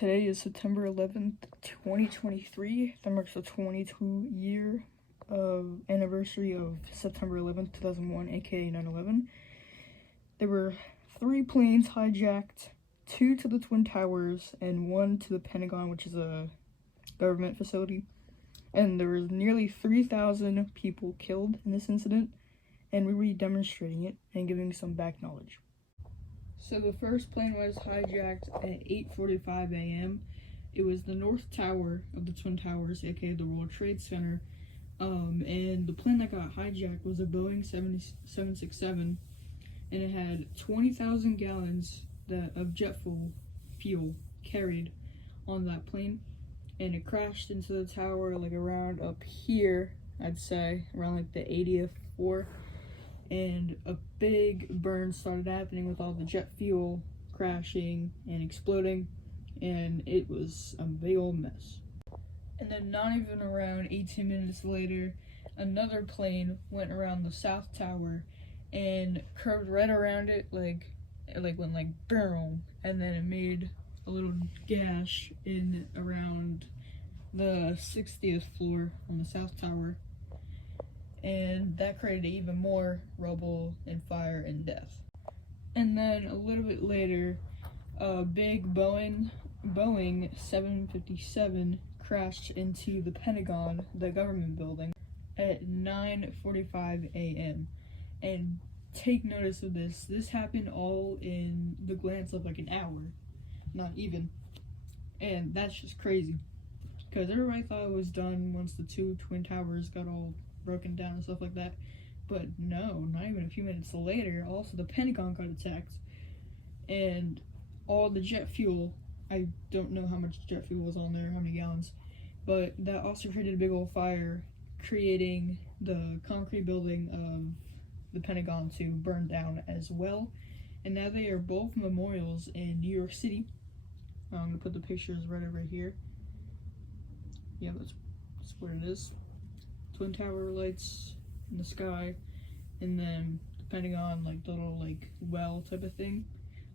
Today is September 11th, 2023. That marks the 22-year anniversary of September 11th, 2001, aka 9/11. There were 3 planes hijacked, 2 to the Twin Towers and 1 to the Pentagon, which is a government facility. And there was nearly 3,000 people killed in this incident, and we were demonstrating it and giving some back knowledge. So the first plane was hijacked at 8:45 a.m. It was the North Tower of the Twin Towers, aka the World Trade Center. And the plane that got hijacked was a Boeing 767, and it had 20,000 gallons of jet fuel carried on that plane, and it crashed into the tower like around up here, I'd say, around like the 80th floor. And a big burn started happening with all the jet fuel crashing and exploding, and it was a big old mess. And then not even around 18 minutes later, another plane went around the South Tower and curved right around it, like went like boom, and then it made a little gash in around the 60th floor on the South Tower. And that created even more rubble and fire and death. And then a little bit later, a big Boeing 757 crashed into the Pentagon, the government building, at 9:45 a.m. And take notice of this. This happened all in the glance of like an hour, not even. And that's just crazy, because everybody thought it was done once the 2 Twin Towers got all broken down and stuff like that, but no, not even a few minutes later, also the Pentagon got attacked, and all the jet fuel, I don't know how much jet fuel was on there, how many gallons, but that also created a big old fire, creating the concrete building of the Pentagon to burn down as well. And now they are both memorials in New York City. I'm gonna put the pictures right over here. Yeah, that's where it is. Twin Tower lights in the sky, and then the Pentagon, like the little like well type of thing,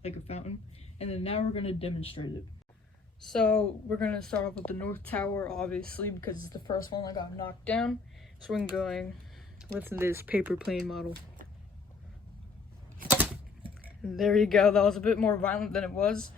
like a fountain. And then now we're gonna demonstrate it. So we're gonna start off with the North Tower, obviously, because it's the first one that got knocked down. So we're going with this paper plane model. And there you go. That was a bit more violent than it was.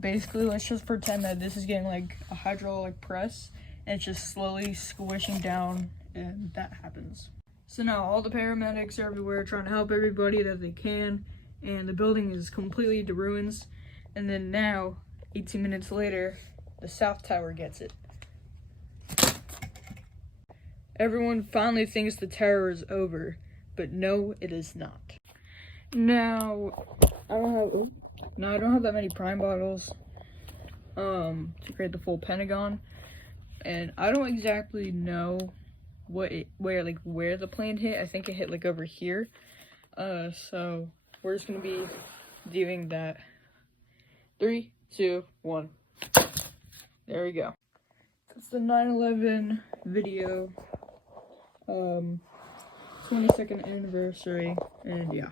Basically, let's just pretend that this is getting like a hydraulic press, and it's just slowly squishing down, and that happens. So now all the paramedics are everywhere trying to help everybody that they can, and the building is completely to ruins. And then now, 18 minutes later, the South Tower gets it. Everyone finally thinks the terror is over, but no, it is not. Now, I don't have that many Prime bottles to create the full Pentagon, and I don't exactly know where the plane hit. I think it hit like over here. So we're just gonna be doing that. 3, 2, 1. There we go. That's the 9/11 video, 22nd anniversary, and yeah.